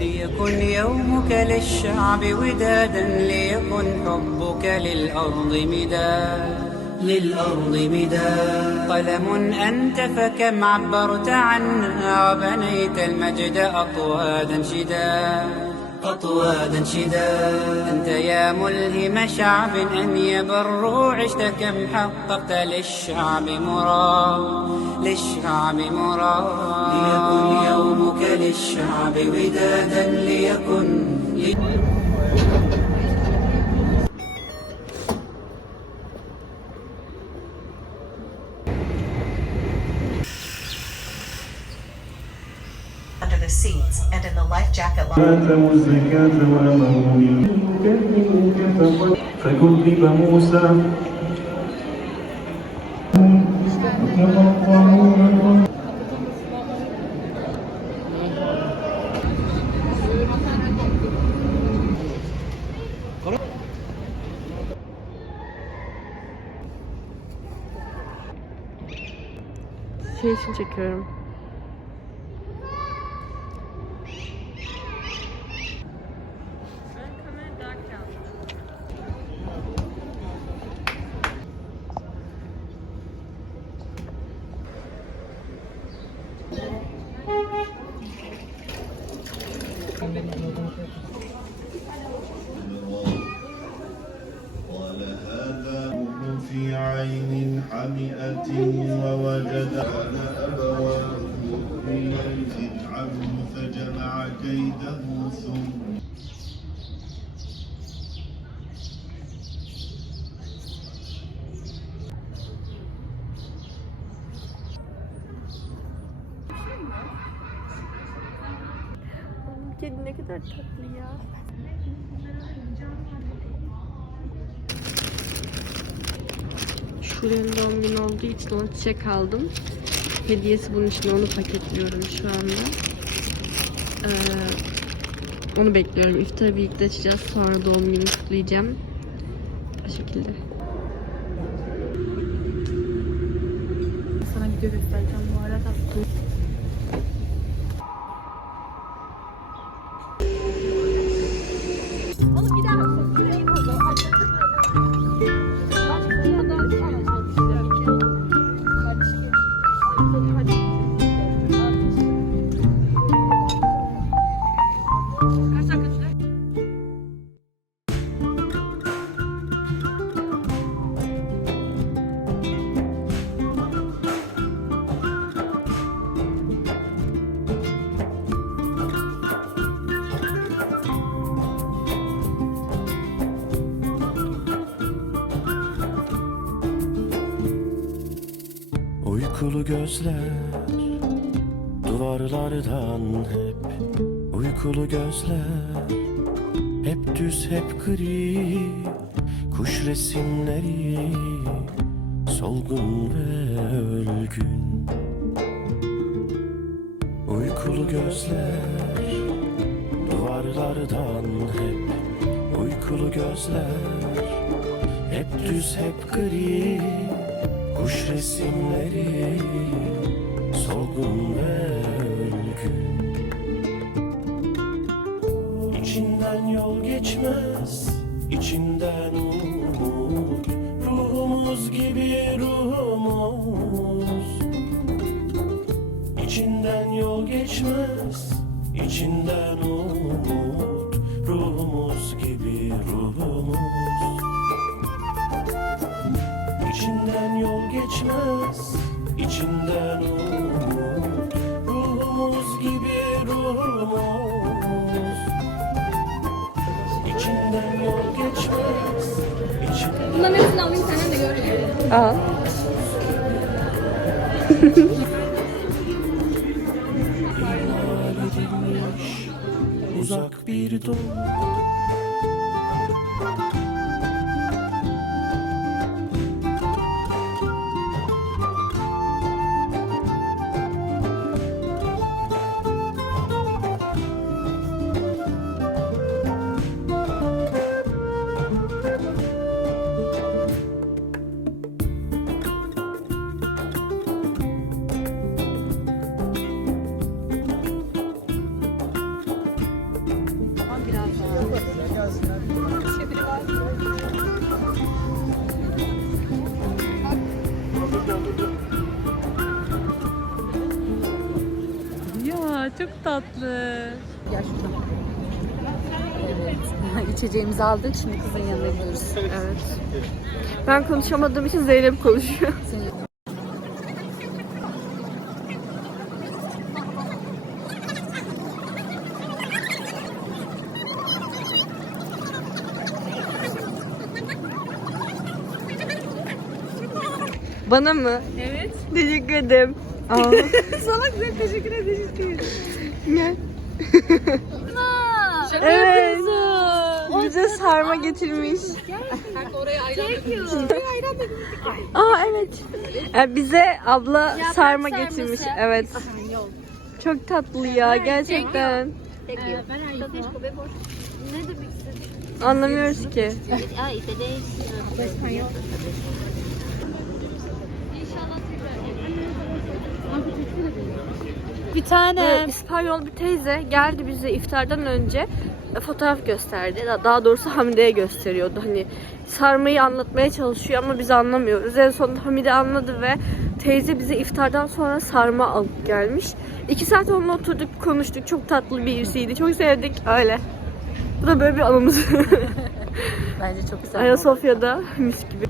ليكن يومك للشعب ودادا ليكن حبك للأرض مداد. للأرض مداد. قلم أنت فكم عبرت عنا وبنيت المجد أطوادا شداد أطوادا شداد أنت يا ملهم شعب أن يبروا عشت كم حققت للشعب مراد. للشعب مراد ليكن يومك للشعب ودادا ليكن. Under the seats and in the life jacket line. فكذب موسى Şey için çekiyorum. وجد على أبواه من فرعون فجمع كيده ثم ممكن نقدر تحط لي Şuranın doğum günü olduğu için ona çiçek aldım. Hediyesi bunun için onu paketliyorum şu anda. Ee, onu bekliyorum. İftarı birlikte açacağız. Sonra doğum günü kutlayacağım. Bu şekilde. Sana video göstereceğim bu arada. Uykulu gözler duvarlardan hep Uykulu gözler. Hep düz hep gri Kuş resimleri solgun ve ölgün. Uykulu gözler duvarlardan hep Uykulu gözler. Hep düz hep gri Kuş resimleri solgun ve ölgün İçinden yol geçmez, içinden umut. Ruhumuz gibi ruhumuz. İçinden yol geçmez, içinden umut. Ruhumuz gibi ruhumuz İçinden yol geçmez, içinden umut Ruhumuz gibi ruhumuz İçinden yol geçmez, içinden Bunların hepsini alayım senden de gör. Al. edilmiş uzak bir Çok tatlı. Gel şuradan. Evet. İçeceğimizi aldık. Şimdi kızın yanına gidiyoruz. Evet. Ben konuşamadığım için Zeynep konuşuyor. Bana mı? Evet. Teşekkür ederim. Aa. Salak sen teşekkür ederim. Gel. evet. Bize sarma getirmiş. Aa evet. Ee, bize abla sarma getirmiş. Evet. Çok tatlı ya gerçekten. Anlamıyoruz ki. Bir tane İspanyol bir teyze geldi bize iftardan önce e, fotoğraf gösterdi. Da- Daha doğrusu Hamide'ye gösteriyordu. Hani sarmayı anlatmaya çalışıyor ama biz anlamıyoruz. En sonunda Hamide anladı ve teyze bize iftardan sonra sarma alıp gelmiş. İki saat onunla oturduk, konuştuk. Çok tatlı birisiydi. Çok sevdik. Öyle. Bu da böyle bir anımız. Bence çok güzel. Ayasofya'da mis gibi.